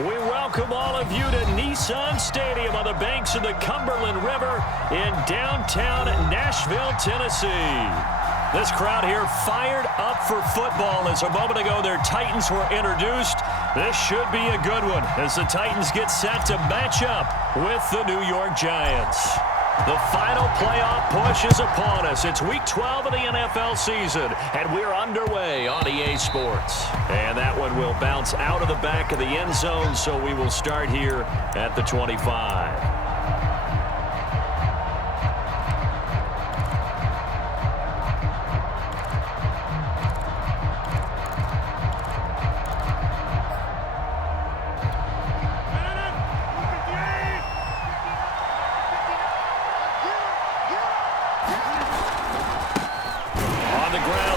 We welcome all of you to Nissan Stadium on the banks of the Cumberland River in downtown Nashville, Tennessee. This crowd here fired up for football as a moment ago their Titans were introduced. This should be a good one as the Titans get set to match up with the New York Giants. The final playoff push is upon us. It's Week 12 of the NFL season, and we're underway on EA Sports. And that one will bounce out of the back of the end zone, so we will start here at the 25.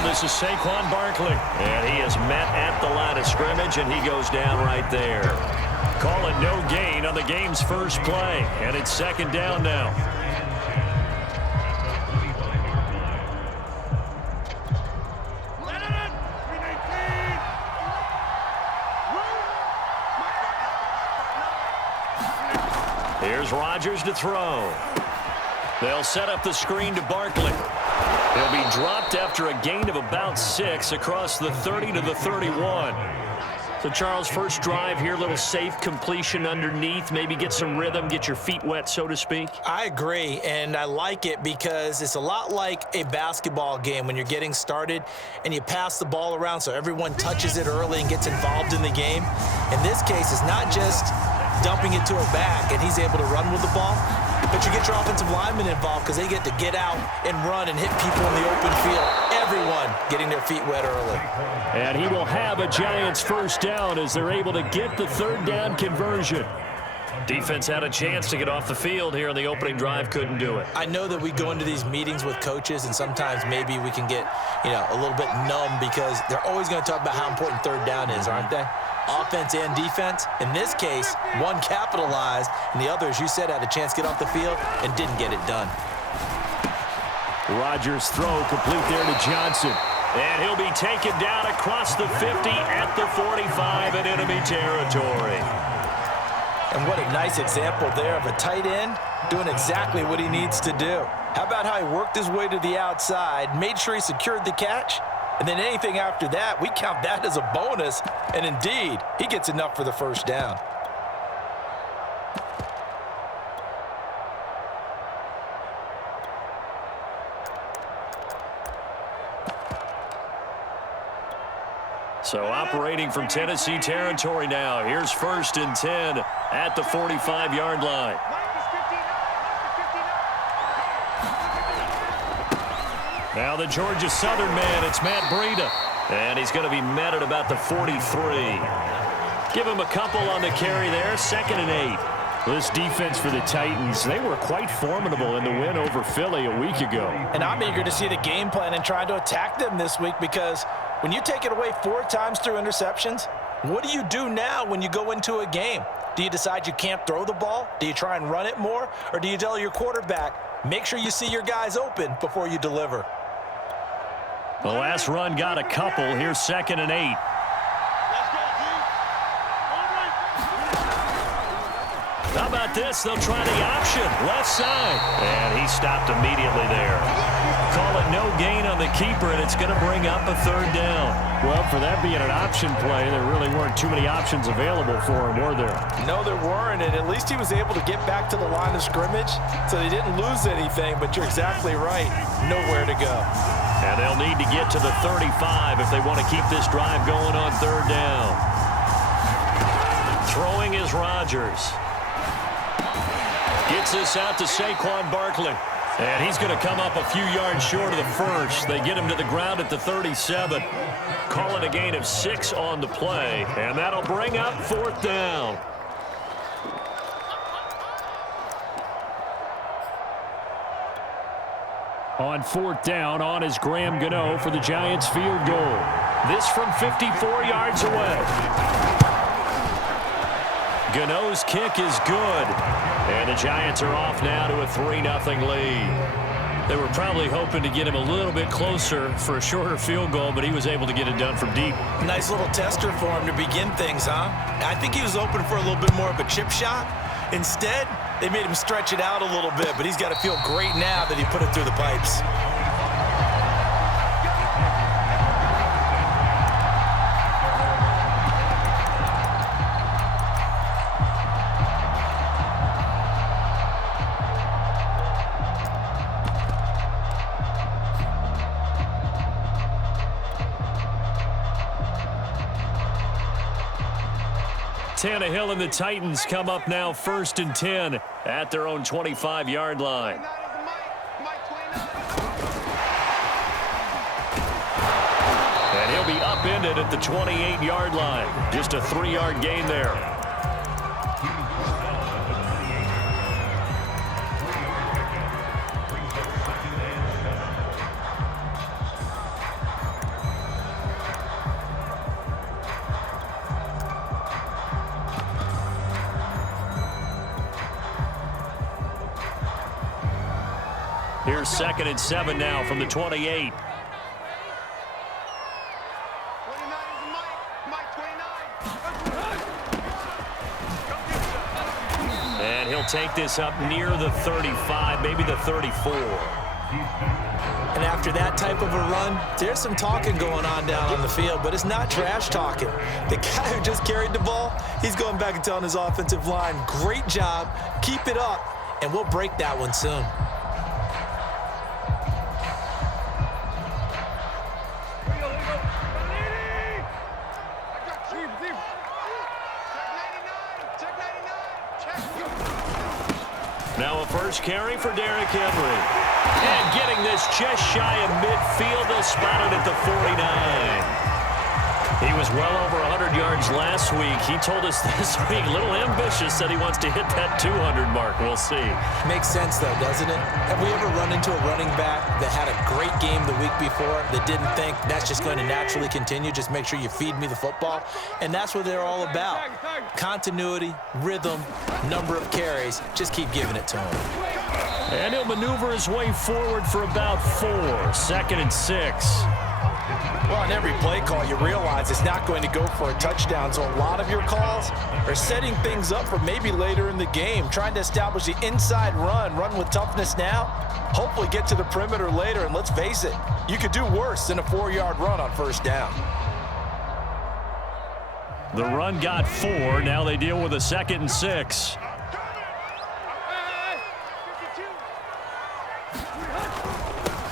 This is Saquon Barkley, and he is met at the line of scrimmage, and he goes down right there. Call it no gain on the game's first play, and it's second down now. Here's Rodgers to throw. They'll set up the screen to Barkley. He'll be dropped after a gain of about 6 across the 30 to the 31. So, Charles, first drive here, little safe completion underneath, maybe get some rhythm, get your feet wet, so to speak. I agree, and I like it because it's a lot like a basketball game when you're getting started and you pass the ball around so everyone touches it early and gets involved in the game. In this case, it's not just dumping it to a back and he's able to run with the ball, but you get your offensive linemen involved because they get to get out and run and hit people in the open field. Everyone getting their feet wet early. And he will have a Giants first down as they're able to get the third down conversion. Defense had a chance to get off the field here in the opening drive, couldn't do it. I know that we go into these meetings with coaches and sometimes maybe we can get, a little bit numb because they're always going to talk about how important third down is, aren't they? Offense and defense. In this case, one capitalized, and the other, as you said, had a chance to get off the field and didn't get it done. Rodgers' throw complete there to Johnson. And he'll be taken down across the 50 at the 45 in enemy territory. And what a nice example there of a tight end doing exactly what he needs to do. How about how he worked his way to the outside, made sure he secured the catch, and then anything after that, we count that as a bonus. And indeed, he gets enough for the first down. So operating from Tennessee territory now. Here's 1st and 10 at the 45-yard line. Now the Georgia Southern man, it's Matt Breida. And he's going to be met at about the 43. Give him a couple on the carry there, 2nd and 8. This defense for the Titans, they were quite formidable in the win over Philly a week ago. And I'm eager to see the game plan and try to attack them this week because when you take it away 4 times through interceptions, what do you do now when you go into a game? Do you decide you can't throw the ball? Do you try and run it more? Or do you tell your quarterback, make sure you see your guys open before you deliver? The last run got a couple. Here's 2nd and 8. How about this? They'll try the option. Left side. And he stopped immediately there. Call it no gain on the keeper, and it's going to bring up a 3rd down. Well, for that being an option play, there really weren't too many options available for him, were there? No, there weren't, and at least he was able to get back to the line of scrimmage, so they didn't lose anything, but you're exactly right. Nowhere to go. And they'll need to get to the 35 if they want to keep this drive going on 3rd down. Throwing is Rodgers. Gets this out to Saquon Barkley. And he's going to come up a few yards short of the first. They get him to the ground at the 37. Call it a gain of 6 on the play. And that'll bring up 4th down. On 4th down, on is Graham Gano for the Giants field goal. This from 54 yards away. Gano's kick is good. And the Giants are off now to a 3-0 lead. They were probably hoping to get him a little bit closer for a shorter field goal, but he was able to get it done from deep. Nice little tester for him to begin things, huh? I think he was open for a little bit more of a chip shot. Instead, they made him stretch it out a little bit, but he's got to feel great now that he put it through the pipes. Tannehill and the Titans come up now 1st and 10 at their own 25-yard line. And he'll be upended at the 28-yard line. Just a 3-yard gain there. Here's 2nd and 7 now from the 28. And he'll take this up near the 35, maybe the 34. And after that type of a run, there's some talking going on down on the field, but it's not trash talking. The guy who just carried the ball, he's going back and telling his offensive line, great job, keep it up, and we'll break that one soon. Now a first carry for Derrick Henry. And getting this just shy of midfield, they'll spot it at the 49. He was well over 100 yards last week. He told us this week, a little ambitious, said he wants to hit that 200 mark. We'll see. Makes sense, though, doesn't it? Have we ever run into a running back that had a great game the week before that didn't think that's just going to naturally continue? Just make sure you feed me the football. And that's what they're all about. Continuity, rhythm, number of carries. Just keep giving it to him. And he'll maneuver his way forward for about 4. 2nd and 6. Well, on every play call, you realize it's not going to go for a touchdown, so a lot of your calls are setting things up for maybe later in the game, trying to establish the inside run with toughness now, hopefully get to the perimeter later, and let's face it, you could do worse than a 4-yard run on first down. The run got 4. Now they deal with a 2nd and 6.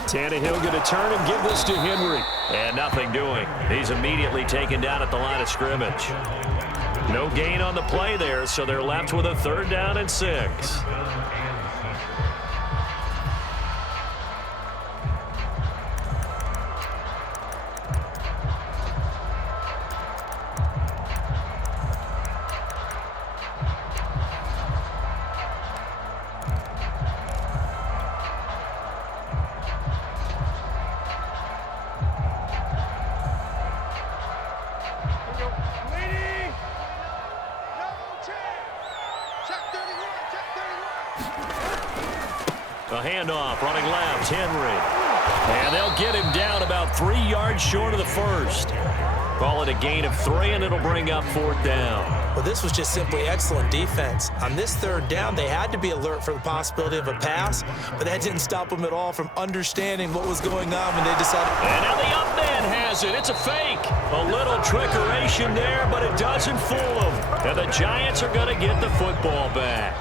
Tannehill going to turn and give this to Henry. And nothing doing. He's immediately taken down at the line of scrimmage. No gain on the play there, so they're left with a 3rd down and 6. A handoff, running left, Henry. And they'll get him down about 3 yards short of the first. Call it a gain of 3, and it'll bring up 4th down. Well, this was just simply excellent defense. On this 3rd down, they had to be alert for the possibility of a pass, but that didn't stop them at all from understanding what was going on when they decided. And now the up man has it. It's a fake. A little trickeration there, but it doesn't fool them. And the Giants are going to get the football back.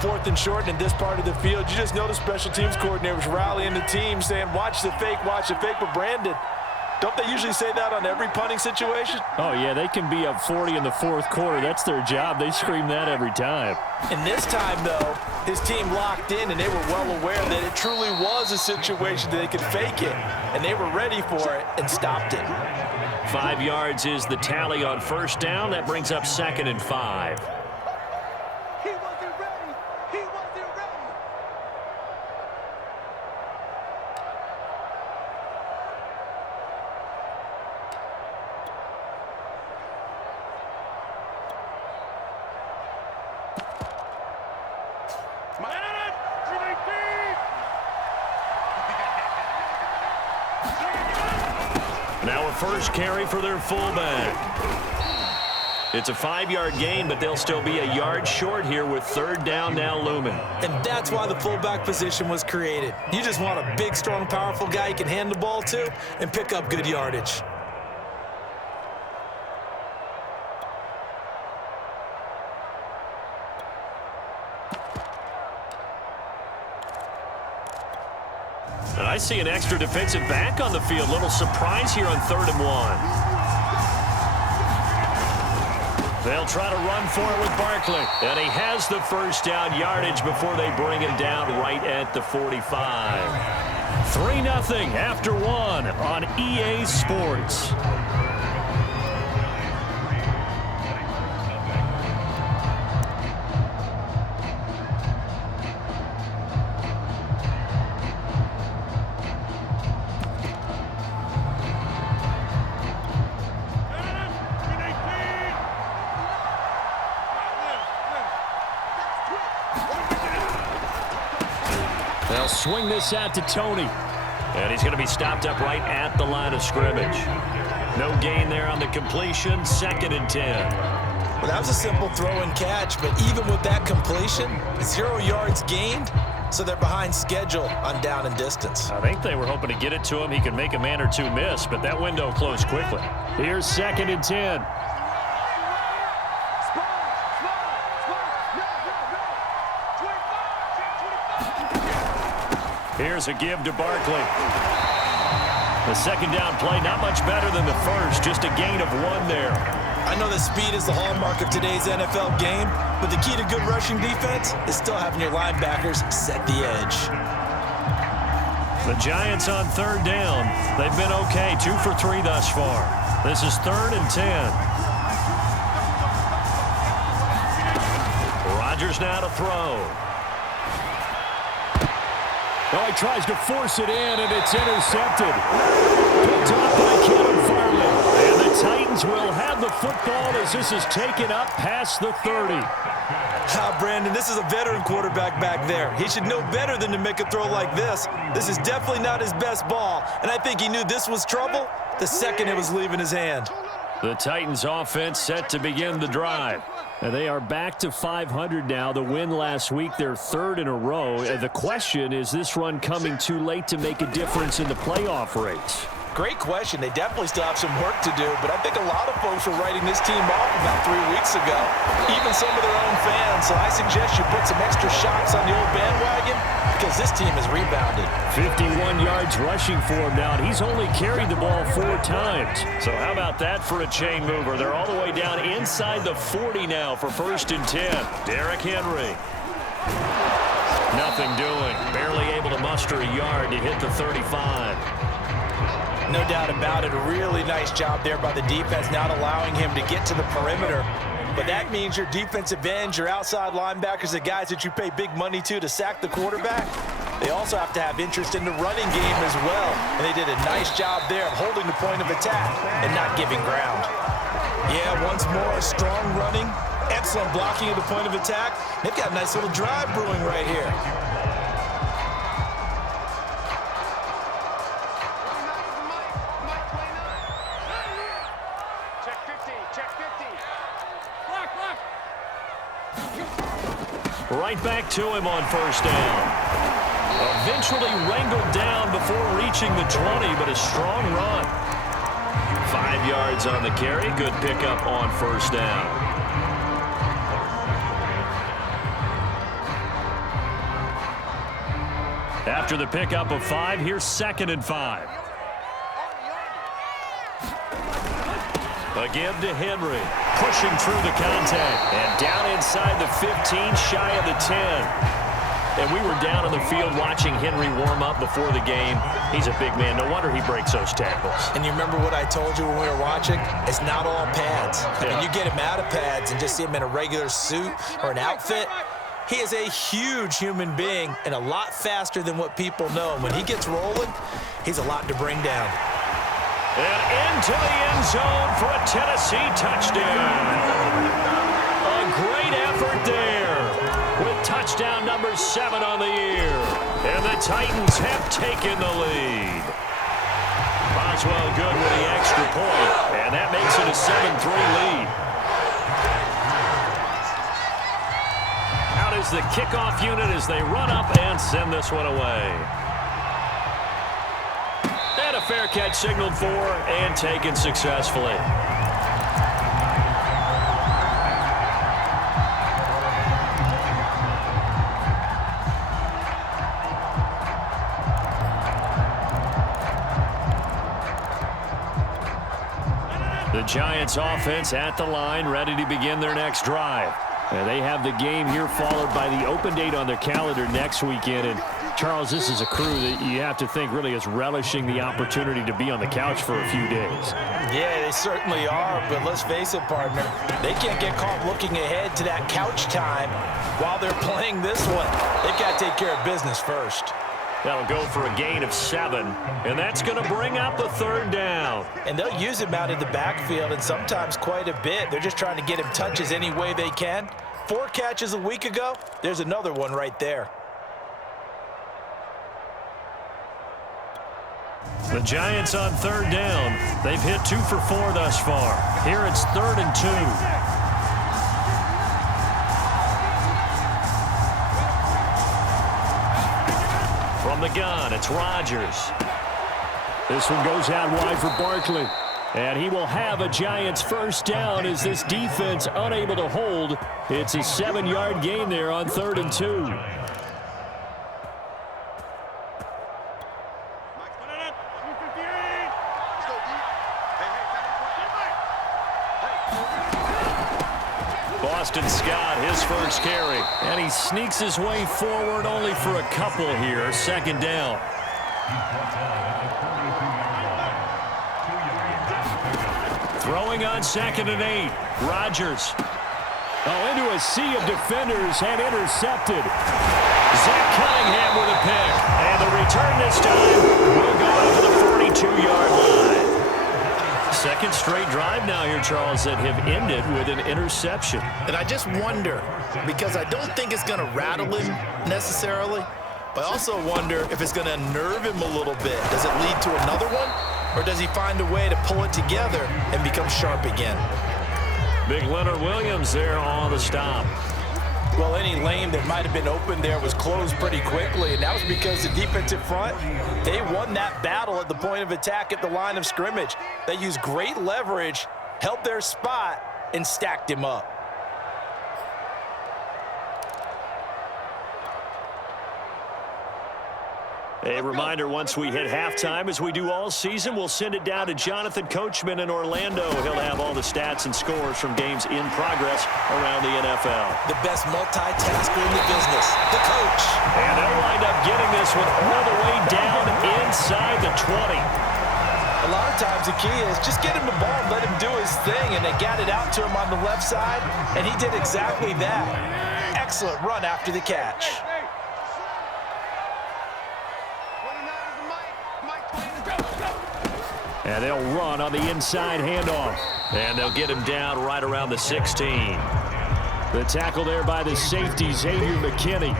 4th and short in this part of the field. You just notice special teams coordinators rallying the team saying, watch the fake, but Brandon, don't they usually say that on every punting situation? Oh, yeah, they can be up 40 in the 4th quarter. That's their job. They scream that every time. And this time, though, his team locked in, and they were well aware that it truly was a situation that they could fake it, and they were ready for it and stopped it. 5 yards is the tally on first down. That brings up 2nd and 5. Now a first carry for their fullback. It's a 5-yard gain, but they'll still be a yard short here with third down now looming. And that's why the fullback position was created. You just want a big, strong, powerful guy you can hand the ball to and pick up good yardage. And I see an extra defensive back on the field. Little surprise here on 3rd and 1. They'll try to run for it with Barkley. And he has the first down yardage before they bring him down right at the 45. 3-0 after 1 on EA Sports. They'll swing this out to Tony. And he's going to be stopped up right at the line of scrimmage. No gain there on the completion. 2nd and 10. Well, that was a simple throw and catch, but even with that completion, 0 yards gained, so they're behind schedule on down and distance. I think they were hoping to get it to him. He could make a man or two miss, but that window closed quickly. Here's 2nd and 10. Here's a give to Barkley. The second down play, not much better than the first, just a gain of 1 there. I know that speed is the hallmark of today's NFL game, but the key to good rushing defense is still having your linebackers set the edge. The Giants on 3rd down. They've been okay, 2 for 3 thus far. This is 3rd and 10. Rodgers now to throw. Oh, he tries to force it in, and it's intercepted. Picked off by Kevin Farley. And the Titans will have the football as this is taken up past the 30. Brandon, this is a veteran quarterback back there. He should know better than to make a throw like this. This is definitely not his best ball, and I think he knew this was trouble the second it was leaving his hand. The Titans offense set to begin the drive. And they are back to 500 now. The win last week, their 3rd in a row. The question, is this run coming too late to make a difference in the playoff race? Great question. They definitely still have some work to do, but I think a lot of folks were writing this team off about 3 weeks ago, even some of their own fans. So I suggest you put some extra shots on the old bandwagon because this team has rebounded. 51 yards rushing for him now, and he's only carried the ball 4 times. So how about that for a chain mover? They're all the way down inside the 40 now for 1st and 10. Derrick Henry. Nothing doing. Barely able to muster a yard to hit the 35. No doubt about it. A really nice job there by the defense, not allowing him to get to the perimeter. But that means your defensive ends, your outside linebackers, the guys that you pay big money to sack the quarterback, they also have to have interest in the running game as well. And they did a nice job there of holding the point of attack and not giving ground. Yeah, once more, strong running, excellent blocking at the point of attack. They've got a nice little drive brewing right here. Right back to him on 1st down. Eventually wrangled down before reaching the 20, but a strong run. 5 yards on the carry. Good pickup on 1st down. After the pickup of 5, here's 2nd and 5. A give to Henry. Pushing through the contact. And down inside the 15, shy of the 10. And we were down on the field watching Henry warm up before the game. He's a big man. No wonder he breaks those tackles. And you remember what I told you when we were watching? It's not all pads. I mean, you get him out of pads and just see him in a regular suit or an outfit. He is a huge human being and a lot faster than what people know. And when he gets rolling, he's a lot to bring down. And into the end zone for a Tennessee touchdown. A great effort there with touchdown number 7 on the year. And the Titans have taken the lead. Boswell good with the extra point, and that makes it a 7-3 lead. Out is the kickoff unit as they run up and send this one away. And a fair catch signaled for and taken successfully. The Giants offense at the line, ready to begin their next drive. And they have the game here followed by the open date on their calendar next weekend. And Charles, this is a crew that you have to think really is relishing the opportunity to be on the couch for a few days. Yeah, they certainly are, but let's face it, partner, they can't get caught looking ahead to that couch time while they're playing this one. They've got to take care of business first. That'll go for a gain of 7, and that's going to bring up a 3rd down. And they'll use him out in the backfield, and sometimes quite a bit. They're just trying to get him touches any way they can. 4 catches a week ago, there's another one right there. The Giants on 3rd down. They've hit 2 for 4 thus far. Here it's 3rd and 2. From the gun, it's Rodgers. This one goes out wide for Barkley. And he will have a Giants 1st down as this defense unable to hold. It's a 7-yard gain there on 3rd and 2. Boston Scott, his first carry. And he sneaks his way forward only for a couple here. 2nd down. Throwing on 2nd and 8. Rodgers. Oh, into a sea of defenders and intercepted. Zach Cunningham with a pick. And the return this time will go out to the 42-yard line. 2nd straight drive now here, Charles, that have ended with an interception. And I just wonder, because I don't think it's going to rattle him necessarily, but I also wonder if it's going to unnerve him a little bit. Does it lead to another one? Or does he find a way to pull it together and become sharp again? Big Leonard Williams there on the stop. Well, any lane that might have been open there was closed pretty quickly, and that was because the defensive front, they won that battle at the point of attack at the line of scrimmage. They used great leverage, held their spot, and stacked him up. A reminder, once we hit halftime, as we do all season, we'll send it down to Jonathan Coachman in Orlando. He'll have all the stats and scores from games in progress around the NFL. The best multitasker in the business, the coach. And they'll wind up getting this one all the way down inside the 20. A lot of times the key is just get him the ball and let him do his thing, and they got it out to him on the left side, and he did exactly that. Excellent run after the catch. And they'll run on the inside handoff. And they'll get him down right around the 16. The tackle there by the safety, Xavier McKinney.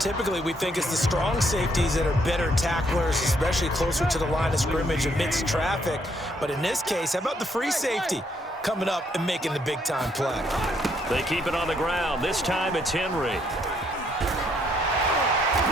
Typically, we think it's the strong safeties that are better tacklers, especially closer to the line of scrimmage amidst traffic. But in this case, how about the free safety coming up and making the big-time play? They keep it on the ground. This time it's Henry.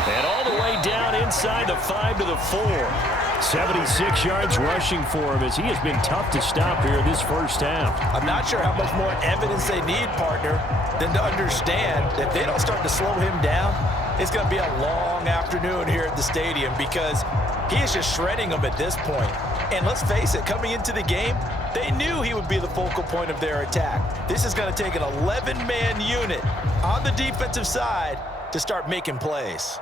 And all the way down inside the 5 to the 4. 76 yards rushing for him as he has been tough to stop here this first half. I'm not sure how much more evidence they need, partner, than to understand that if they don't start to slow him down, it's going to be a long afternoon here at the stadium because he is just shredding them at this point. And let's face it, coming into the game, they knew he would be the focal point of their attack. This is going to take an 11-man unit on the defensive side to start making plays.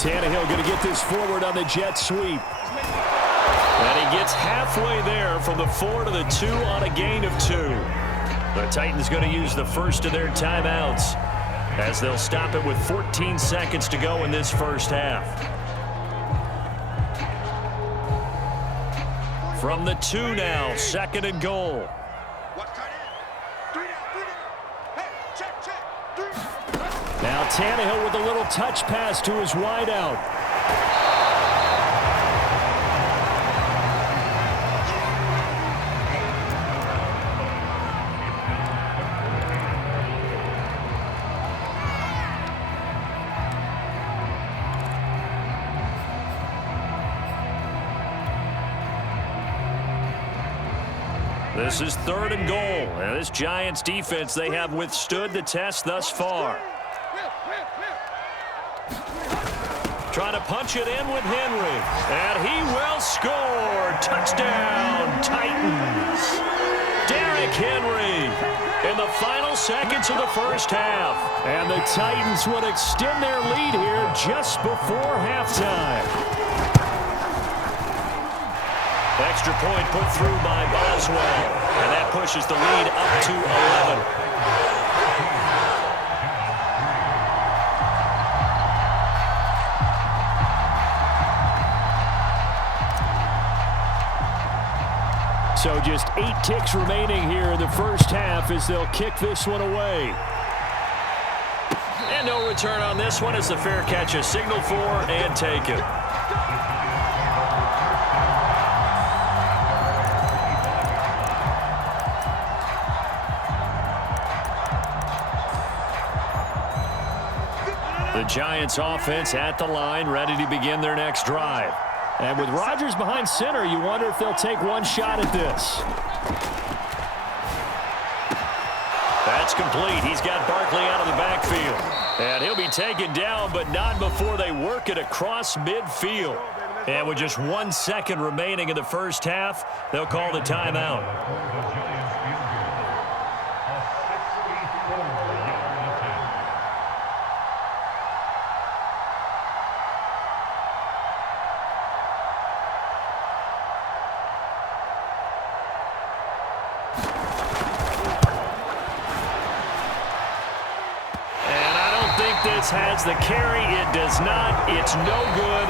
Tannehill going to get this forward on the jet sweep. And he gets halfway there from the 4 to the 2 on a gain of 2. The Titans going to use the first of their timeouts as they'll stop it with 14 seconds to go in this first half. From the 2 now, 2nd and goal. Now Tannehill with a little touch pass to his wideout. This is 3rd and goal. And this Giants defense, they have withstood the test thus far. Trying to punch it in with Henry. And he will score. Touchdown, Titans. Derrick Henry in the final seconds of the first half. And the Titans would extend their lead here just before halftime. Extra point put through by Boswell. And that pushes the lead up to 11. So just 8 ticks remaining here in the first half as they'll kick this one away. And no return on this one as the fair catch is signaled for and taken. The Giants offense at the line, ready to begin their next drive. And with Rodgers behind center, you wonder if they'll take one shot at this. That's complete. He's got Barkley out of the backfield. And he'll be taken down, but not before they work it across midfield. And with just 1 second remaining in the first half, they'll call the timeout. This has the carry. It does not. It's no good.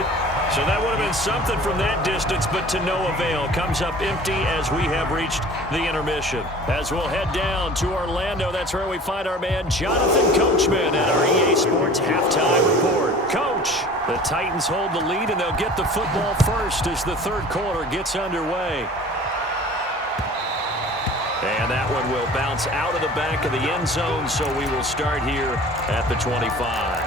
So that would have been something from that distance, but to no avail. Comes up empty as we have reached the intermission. As we'll head down to Orlando, that's where we find our man Jonathan Coachman at our EA Sports Halftime Report. Coach, the Titans hold the lead, and they'll get the football first as the third quarter gets underway. And that one will bounce out of the back of the end zone, so we will start here at the 25.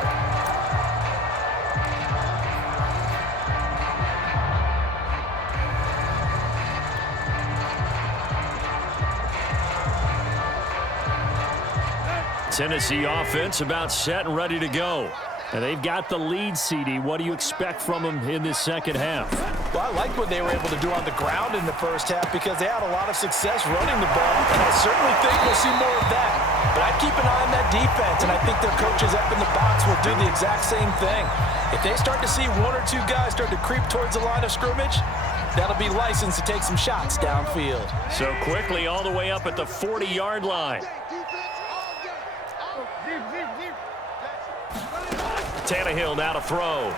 Tennessee offense about set and ready to go. And they've got the lead, CD. What do you expect from them in this second half? Well, I liked what they were able to do on the ground in the first half because they had a lot of success running the ball, and I certainly think we'll see more of that. But I'd keep an eye on that defense, and I think their coaches up in the box will do the exact same thing. If they start to see 1 or 2 guys start to creep towards the line of scrimmage, that'll be licensed to take some shots downfield. So quickly all the way up at the 40-yard line. Tannehill now to throw.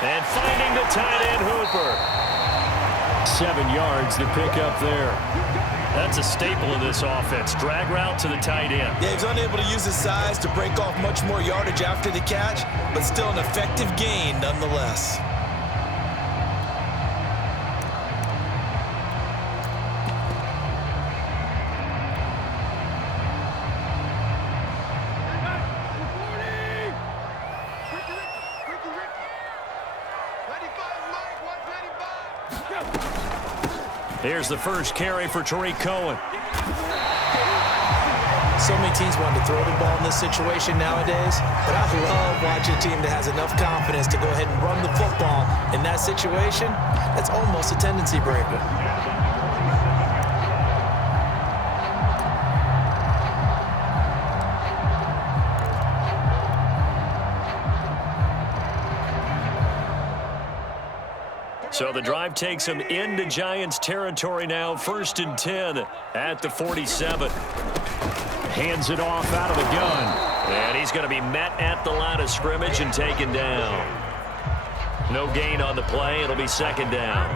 And finding the tight end Hooper. 7 yards to pick up there. That's a staple of this offense. Drag route to the tight end. Yeah, he's unable to use his size to break off much more yardage after the catch, but still an effective gain nonetheless. Here's the first carry for Tariq Cohen. So many teams want to throw the ball in this situation nowadays, but I love watching a team that has enough confidence to go ahead and run the football in that situation. That's almost a tendency breaker. So the drive takes him into Giants territory now. 1st and 10 at the 47. Hands it off out of the gun. And he's going to be met at the line of scrimmage and taken down. No gain on the play. It'll be 2nd down.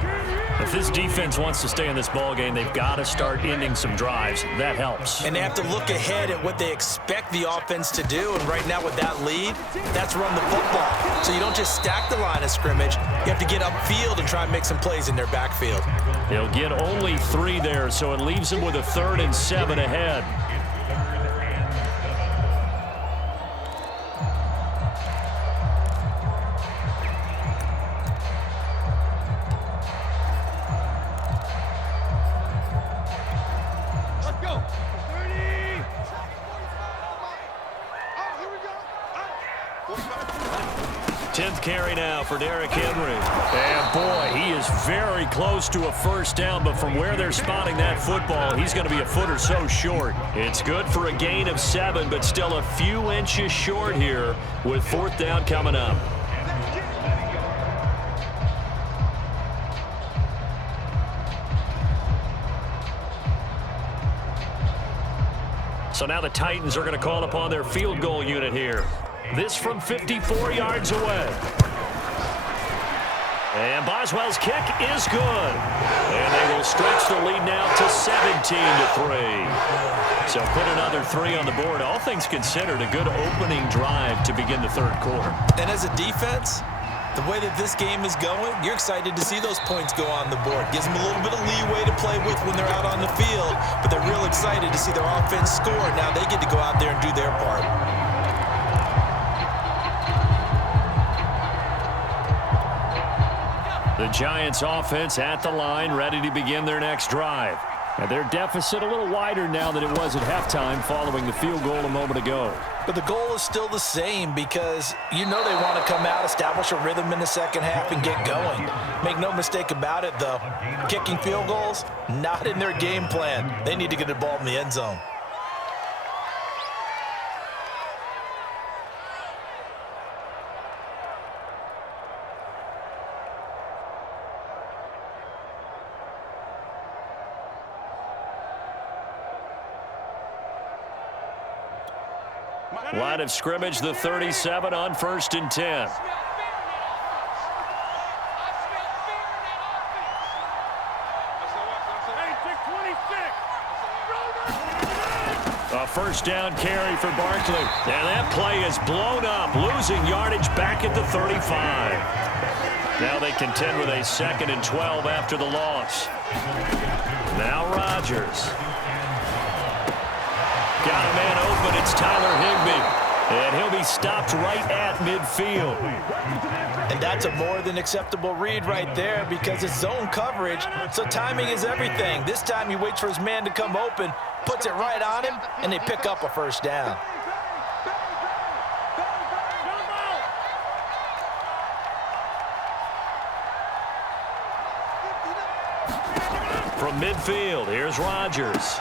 If this defense wants to stay in this ball game, they've got to start ending some drives. That helps. And they have to look ahead at what they expect the offense to do. And right now with that lead, that's run the football. So you don't just stack the line of scrimmage. You have to get upfield and try and make some plays in their backfield. They'll get only 3 there, so it leaves them with a 3rd and 7 ahead. Let's go. 30. 10th carry now for Derrick Henry. And boy, he is very close to a first down, but from where they're spotting that football, he's going to be a foot or so short. It's good for a gain of 7, but still a few inches short here with 4th down coming up. So now the Titans are going to call upon their field goal unit here. This from 54 yards away. And Boswell's kick is good. And they will stretch the lead now to 17-3. So put another 3 on the board. All things considered, a good opening drive to begin the 3rd quarter. And as a defense, the way that this game is going, you're excited to see those points go on the board. Gives them a little bit of leeway to play with when they're out on the field, but they're real excited to see their offense score. Now they get to go out there and do their part. The Giants offense at the line, ready to begin their next drive. And their deficit a little wider now than it was at halftime following the field goal a moment ago. But the goal is still the same because you know they want to come out, establish a rhythm in the second half, and get going. Make no mistake about it, though. Kicking field goals, not in their game plan. They need to get the ball in the end zone. Line of scrimmage, the 37 on 1st and 10. A first down carry for Barkley. And that play is blown up, losing yardage back at the 35. Now they contend with a 2nd and 12 after the loss. Now Rodgers. Got a man open. It's Tyler Higbee. And he'll be stopped right at midfield. And that's a more than acceptable read right there because it's zone coverage, so timing is everything. This time he waits for his man to come open, puts it right on him, and they pick up a first down. From midfield, here's Rodgers.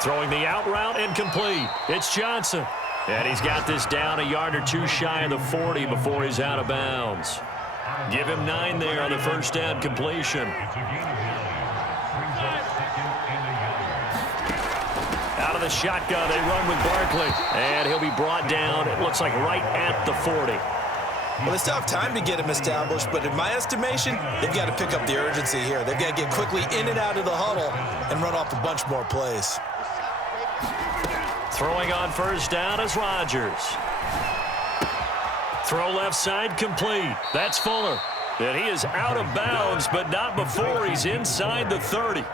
Throwing the out route and complete. It's Johnson. And he's got this down a yard or 2 shy of the 40 before he's out of bounds. Give him 9 there on the first down completion. Out of the shotgun, they run with Barkley. And he'll be brought down, it looks like right at the 40. Well, they still have time to get him established, but in my estimation, they've got to pick up the urgency here. They've got to get quickly in and out of the huddle and run off a bunch more plays. Throwing on first down is Rodgers. Throw left side complete. That's Fuller. And he is out of bounds, but not before he's inside the 30.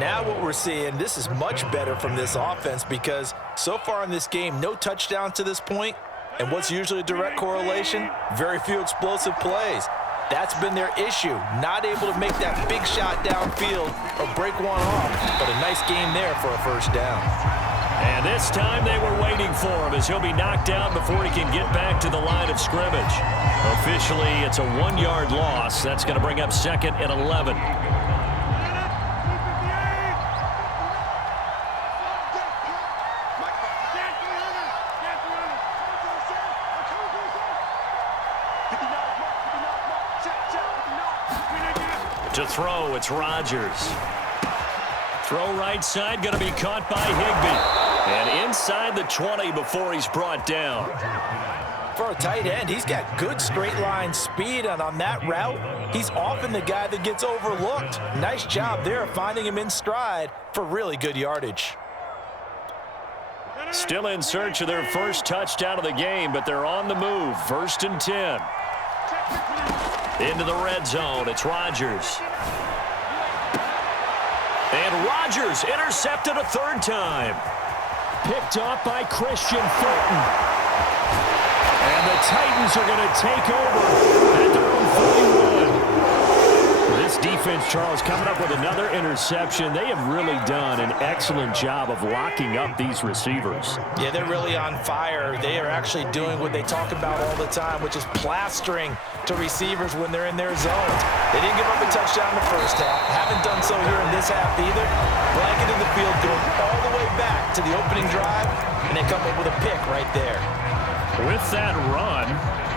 Now what we're seeing, this is much better from this offense because so far in this game, no touchdowns to this point. And what's usually a direct correlation? Very few explosive plays. That's been their issue, not able to make that big shot downfield or break one off, but a nice game there for a first down. And this time they were waiting for him as he'll be knocked down before he can get back to the line of scrimmage. Officially, it's a 1-yard loss. That's going to bring up 2nd and 11. To throw, it's Rodgers. Throw right side, going to be caught by Higbee. And inside the 20 before he's brought down. For a tight end, he's got good straight line speed, and on that route, he's often the guy that gets overlooked. Nice job there finding him in stride for really good yardage. Still in search of their first touchdown of the game, but they're on the move. 1st and 10. Into the red zone. It's Rodgers. And Rodgers intercepted a 3rd time. Picked off by Christian Fulton. And the Titans are going to take over at their own 41. This defense, Charles, coming up with another interception. They have really done an excellent job of locking up these receivers. Yeah, they're really on fire. They are actually doing what they talk about all the time, which is plastering to receivers when they're in their zone. They didn't give up a touchdown in the first half. Haven't done so here in this half either. Blanketed the field, going all the way back to the opening drive, and they come up with a pick right there. With that run,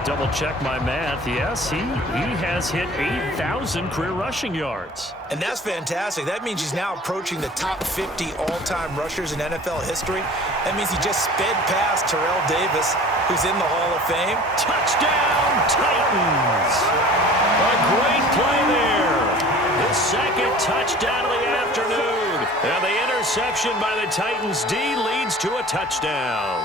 double check my math. Yes, he has hit 8,000 career rushing yards. And that's fantastic. That means he's now approaching the top 50 all-time rushers in NFL history. That means he just sped past Terrell Davis, who's in the Hall of Fame. Touchdown, Titans! A great play there. His 2nd touchdown of the afternoon. And the interception by the Titans D leads to a touchdown.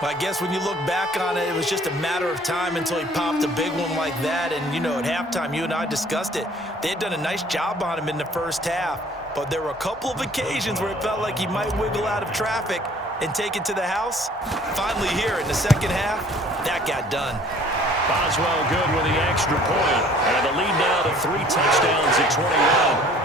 Well, I guess when you look back on it, it was just a matter of time until he popped a big one like that. And, you know, at halftime, you and I discussed it. They had done a nice job on him in the first half. But there were a couple of occasions where it felt like he might wiggle out of traffic and take it to the house. Finally here in the second half, that got done. Boswell good with the extra point. And the lead now to 3 touchdowns at 21.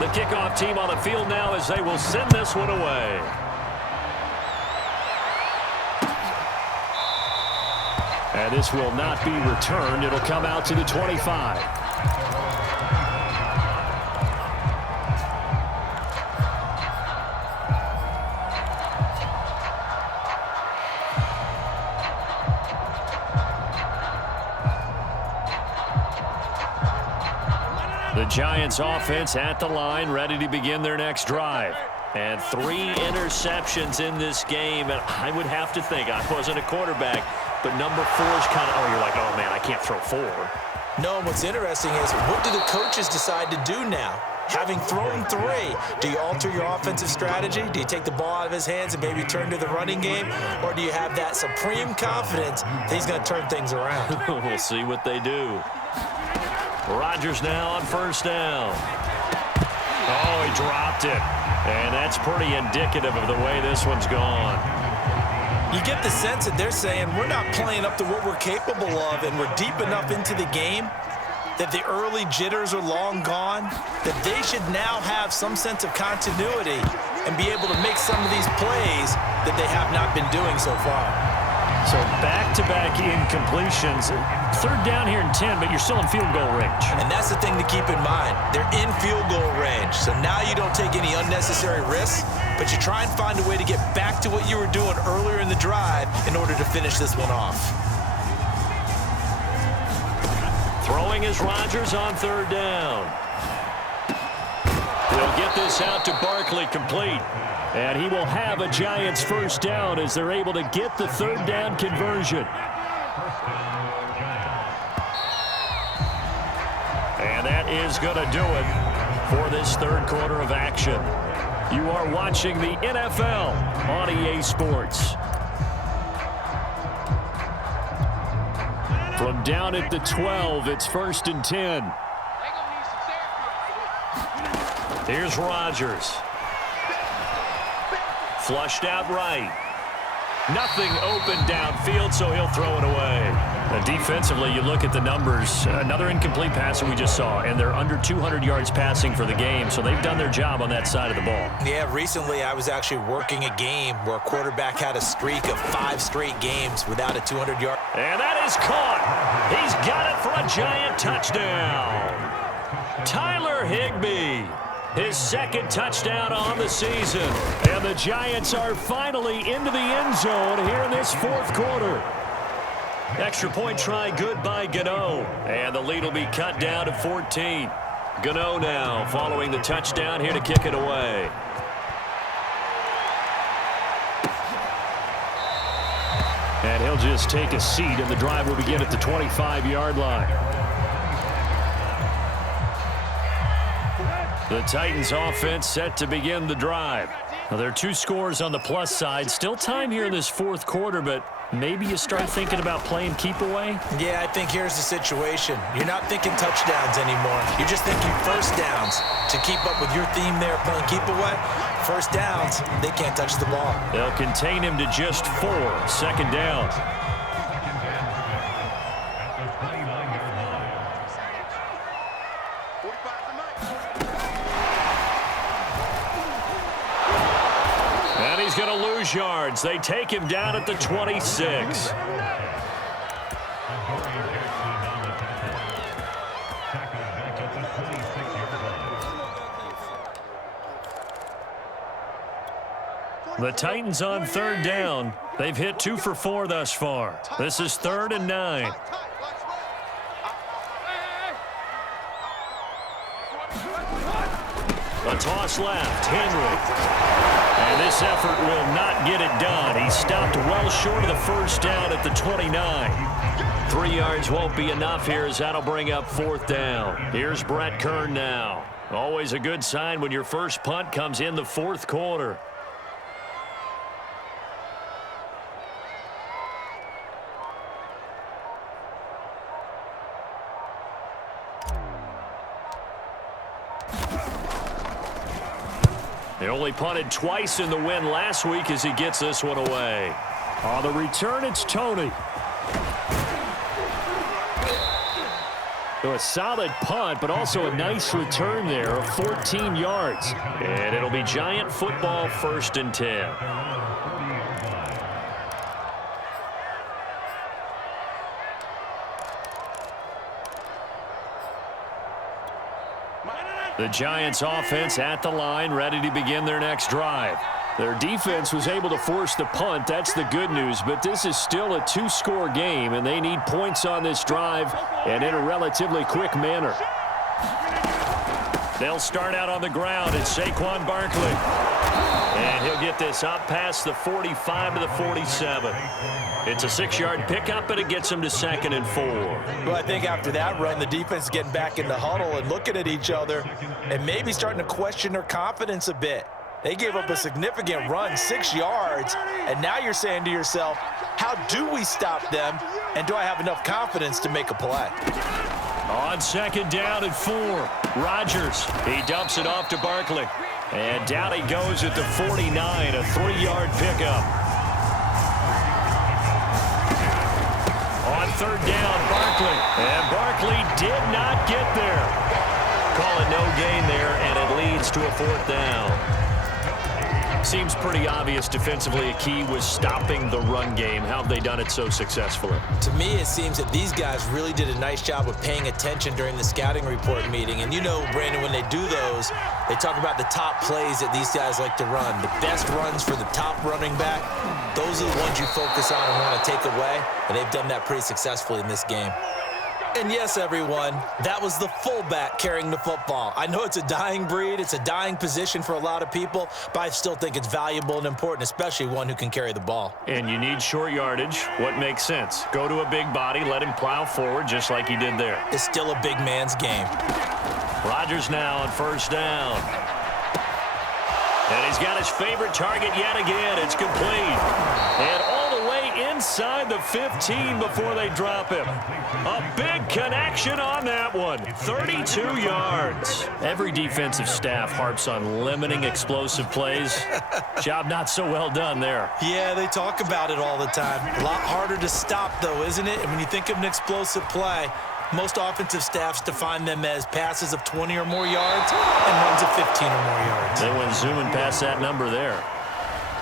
The kickoff team on the field now as they will send this one away. And this will not be returned. It'll come out to the 25. The Giants offense at the line, ready to begin their next drive. And 3 interceptions in this game, and I would have to think, I wasn't a quarterback, but number 4 is kind of, you're like, oh man, I can't throw 4. No, and what's interesting is, what do the coaches decide to do now? Having thrown 3, do you alter your offensive strategy? Do you take the ball out of his hands and maybe turn to the running game? Or do you have that supreme confidence that he's going to turn things around? We'll see what they do. Rodgers now on 1st down. Oh, he dropped it. And that's pretty indicative of the way this one's gone. You get the sense that they're saying, we're not playing up to what we're capable of, and we're deep enough into the game that the early jitters are long gone, that they should now have some sense of continuity and be able to make some of these plays that they have not been doing so far. So back-to-back incompletions. 3rd down here and 10, but you're still in field goal range. And that's the thing to keep in mind. They're in field goal range. So now you don't take any unnecessary risks, but you try and find a way to get back to what you were doing earlier in the drive in order to finish this one off. Throwing is Rodgers on 3rd down. He'll get this out to Barkley, complete. And he will have a Giants 1st down as they're able to get the 3rd down conversion. And that is going to do it for this 3rd quarter of action. You are watching the NFL on EA Sports. From down at the 12, it's 1st and 10. Here's Rodgers. Flushed out right. Nothing open downfield, so he'll throw it away. Defensively, you look at the numbers. Another incomplete passer we just saw, and they're under 200 yards passing for the game, so they've done their job on that side of the ball. Yeah, recently I was actually working a game where a quarterback had a streak of 5 straight games without a 200-yard. And that is caught. He's got it for a Giant touchdown. Tyler Higbee. His second touchdown on the season. And the Giants are finally into the end zone here in this fourth quarter. Extra point try good by Gano. And the lead will be cut down to 14. Gano now following the touchdown here to kick it away. And he'll just take a seat, and the drive will begin at the 25-yard line. The Titans offense set to begin the drive. Now, there are 2 scores on the plus side. Still time here in this fourth quarter, but maybe you start thinking about playing keep away? Yeah, I think here's the situation. You're not thinking touchdowns anymore. You're just thinking first downs. To keep up with your theme there, playing keep away, first downs, they can't touch the ball. They'll contain him to just 4. Second down. And he's going to lose yards. They take him down at the 26. The Titans on third down. They've hit 2 for 4 thus far. This is 3rd and 9. A toss left, Henry. And this effort will not get it done. He stopped well short of the first down at the 29. 3 yards won't be enough here as that'll bring up 4th down. Here's Brett Kern now. Always a good sign when your first punt comes in the 4th quarter. They only punted twice in the win last week as he gets this one away. On the return, it's Tony. So a solid punt, but also a nice return there of 14 yards. And it'll be Giant football, 1st and 10. The Giants offense at the line, ready to begin their next drive. Their defense was able to force the punt. That's the good news, but this is still a 2-score game, and they need points on this drive and in a relatively quick manner. They'll start out on the ground. It's Saquon Barkley. And he'll get this up past the 45 to the 47. It's a 6-yard pickup, but it gets him to 2nd and 4. Well, I think after that run, the defense is getting back in the huddle and looking at each other and maybe starting to question their confidence a bit. They gave up a significant run, 6 yards, and now you're saying to yourself, how do we stop them, and do I have enough confidence to make a play? On 2nd down and 4, Rodgers. He dumps it off to Barkley. And down he goes at the 49, a 3-yard pickup. On 3rd down, Barkley. And Barkley did not get there. Call it no gain there, and it leads to a 4th down. Seems pretty obvious defensively a key was stopping the run game. How have they done it so successfully? To me, it seems that these guys really did a nice job of paying attention during the scouting report meeting. And you know, Brandon, when they do those, they talk about the top plays that these guys like to run. The best runs for the top running back, those are the ones you focus on and want to take away. And they've done that pretty successfully in this game. And yes, everyone, that was the fullback carrying the football. I know it's a dying breed. It's a dying position for a lot of people, but I still think it's valuable and important, especially one who can carry the ball. And you need short yardage. What makes sense? Go to a big body, let him plow forward just like he did there. It's still a big man's game. Rodgers now on 1st down. And he's got his favorite target yet again. It's complete. And all the way inside the 15 before they drop him. A big connection on that one. 32 yards. Every defensive staff harps on limiting explosive plays. Job not so well done there. Yeah, they talk about it all the time. A lot harder to stop, though, isn't it? And when you think of an explosive play, most offensive staffs define them as passes of 20 or more yards and runs of 15 or more yards. They went zooming past that number there.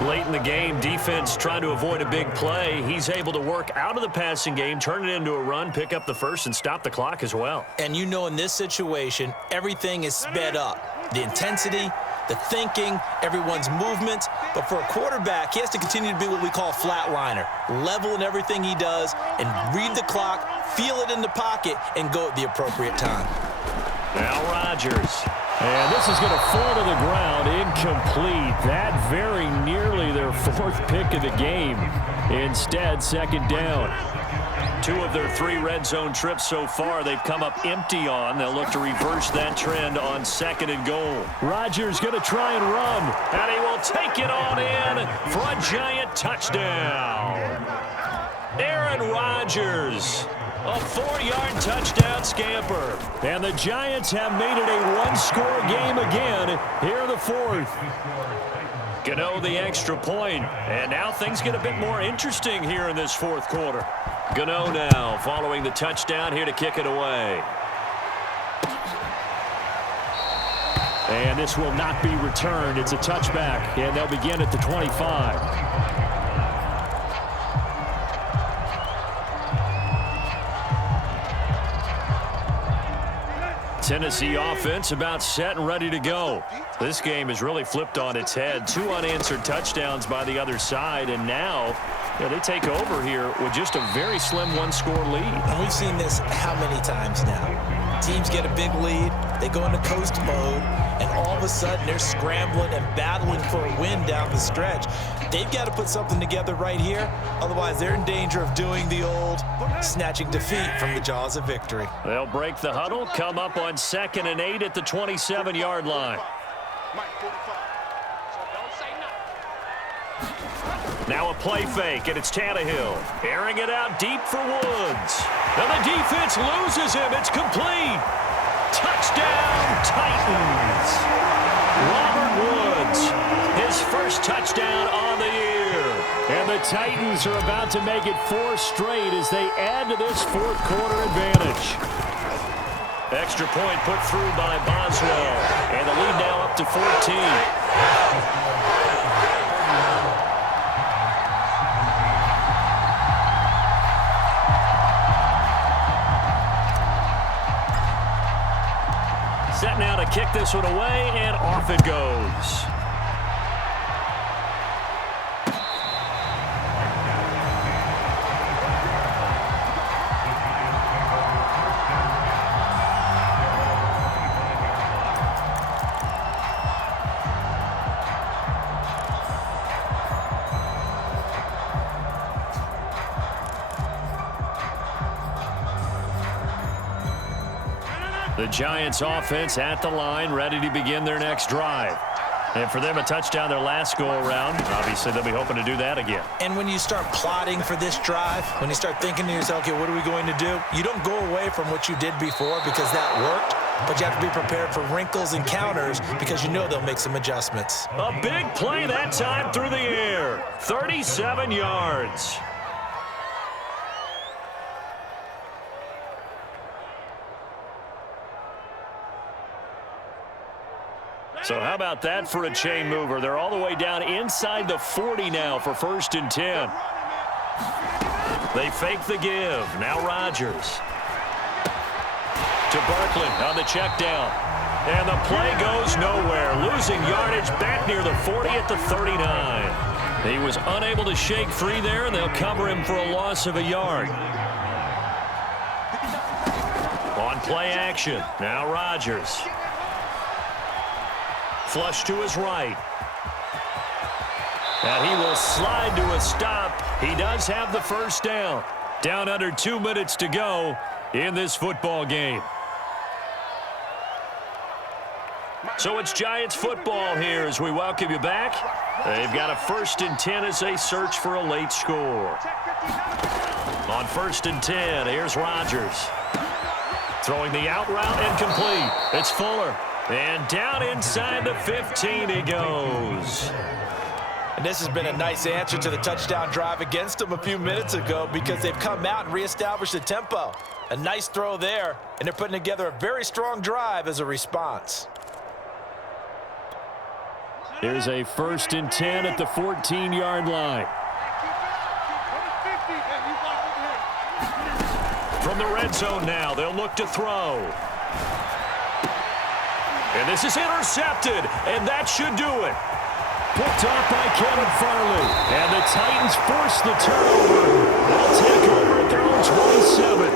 Late in the game, defense trying to avoid a big play. He's able to work out of the passing game, turn it into a run, pick up the first, and stop the clock as well. And you know in this situation, everything is sped up. the intensity, the thinking, everyone's movement. But for a quarterback, he has to continue to be what we call a flatliner, level in everything he does, and read the clock, feel it in the pocket, and go at the appropriate time. Now Rodgers. And this is going to fall to the ground, incomplete. That very nearly their fourth pick of the game. Instead, second down. 2 of their 3 red zone trips so far they've come up empty on. They'll look to reverse that trend on 2nd and goal. Rodgers going to try and run. And he will take it on in for a giant touchdown. Aaron Rodgers. A 4-yard touchdown scamper. And the Giants have made it a one-score game again here in the 4th. Gano the extra point. And now things get a bit more interesting here in this 4th quarter. Gano now following the touchdown here to kick it away. And this will not be returned. It's a touchback, and they'll begin at the 25. Tennessee offense about set and ready to go. This game is really flipped on its head. 2 unanswered touchdowns by the other side, and now they take over here with just a very slim one-score lead. And we've seen this how many times now? Teams get a big lead, they go into coast mode, and all of a sudden they're scrambling and battling for a win down the stretch. They've got to put something together right here, otherwise they're in danger of doing the old snatching defeat from the jaws of victory. They'll break the huddle, come up on 2nd and 8 at the 27-yard line. Now a play fake, and it's Tannehill. Airing it out deep for Woods. Now the defense loses him. It's complete. Touchdown, Titans. Robert Woods, his first touchdown on the year. And the Titans are about to make it 4 straight as they add to this 4th quarter advantage. Extra point put through by Boswell. And the lead now up to 14. Set now to kick this one away, and off it goes. The Giants offense at the line, ready to begin their next drive. And for them, a touchdown their last go-around. Obviously, they'll be hoping to do that again. And when you start plotting for this drive, when you start thinking to yourself, okay, what are we going to do? You don't go away from what you did before because that worked, but you have to be prepared for wrinkles and counters because you know they'll make some adjustments. A big play that time through the air. 37 yards. So how about that for a chain mover? They're all the way down inside the 40 now for 1st and 10. They fake the give. Now Rodgers. To Barkley on the check down. And the play goes nowhere. Losing yardage back near the 40 at the 39. He was unable to shake free there, and they'll cover him for a loss of a yard. On play action. Now Rodgers. Flush to his right. And he will slide to a stop. He does have the first down. Down under 2 minutes to go in this football game. So it's Giants football here as we welcome you back. They've got a 1st and 10 as they search for a late score. On 1st and 10, here's Rodgers. Throwing the out route and complete. It's Fuller. And down inside the 15 he goes. And this has been a nice answer to the touchdown drive against them a few minutes ago because they've come out and reestablished the tempo. A nice throw there, and they're putting together a very strong drive as a response. Here's a 1st and 10 at the 14-yard line. From the red zone now, they'll look to throw. And And this is intercepted, and that should do it. Picked off by Kevin Farley. And the Titans force the turnover. They'll take over at their own 27.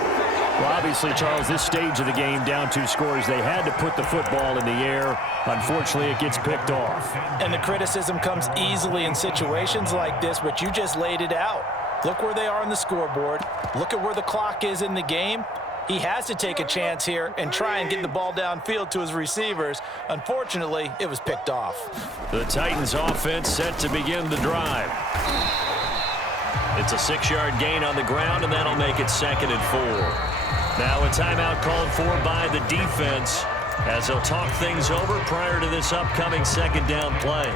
Well, obviously, Charles, this stage of the game, down 2 scores, they had to put the football in the air. Unfortunately, it gets picked off. And the criticism comes easily in situations like this, but you just laid it out. Look where they are on the scoreboard. Look at where the clock is in the game. He has to take a chance here and try and get the ball downfield to his receivers. Unfortunately, it was picked off. The Titans offense set to begin the drive. It's a 6-yard gain on the ground, and that'll make it 2nd and 4. Now a timeout called for by the defense as they'll talk things over prior to this upcoming 2nd down play.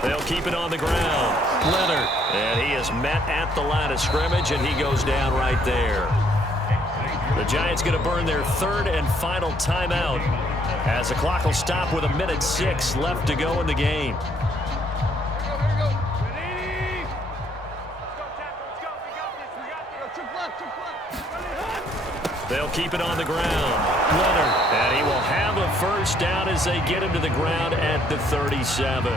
They'll keep it on the ground. Leonard, and he is met at the line of scrimmage, and he goes down right there. The Giants going to burn their 3rd and final timeout as the clock will stop with 1:06 left to go in the game. They'll keep it on the ground. Leonard, and he will have a first down as they get him to the ground at the 37.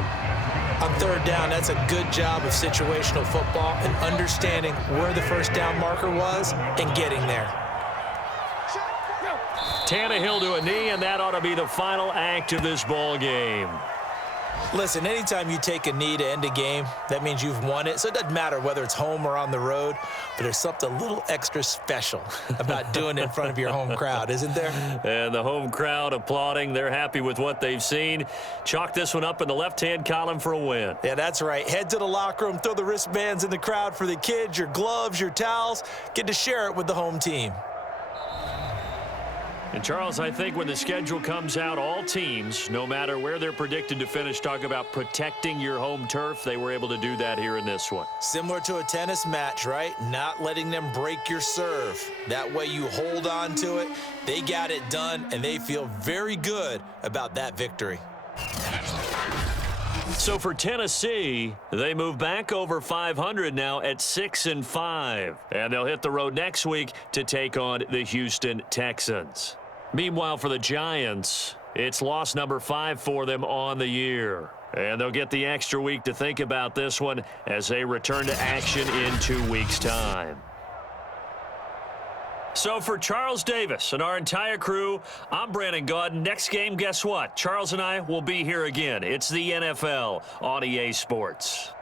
On 3rd down, that's a good job of situational football and understanding where the first down marker was and getting there. Tannehill to a knee, and that ought to be the final act of this ball game. Listen, anytime you take a knee to end a game, that means you've won it. So it doesn't matter whether it's home or on the road, but there's something a little extra special about doing it in front of your home crowd, isn't there? And the home crowd applauding. They're happy with what they've seen. Chalk this one up in the left-hand column for a win. Yeah, that's right. Head to the locker room, throw the wristbands in the crowd for the kids, your gloves, your towels. Get to share it with the home team. And, Charles, I think when the schedule comes out, all teams, no matter where they're predicted to finish, talk about protecting your home turf. They were able to do that here in this one. Similar to a tennis match, right? Not letting them break your serve. That way you hold on to it. They got it done, and they feel very good about that victory. So for Tennessee, they move back over 500 now at 6-5. And they'll hit the road next week to take on the Houston Texans. Meanwhile, for the Giants, it's loss number 5 for them on the year. And they'll get the extra week to think about this one as they return to action in 2 weeks' time. So for Charles Davis and our entire crew, I'm Brandon Gaudin. Next game, guess what? Charles and I will be here again. It's the NFL on EA Sports.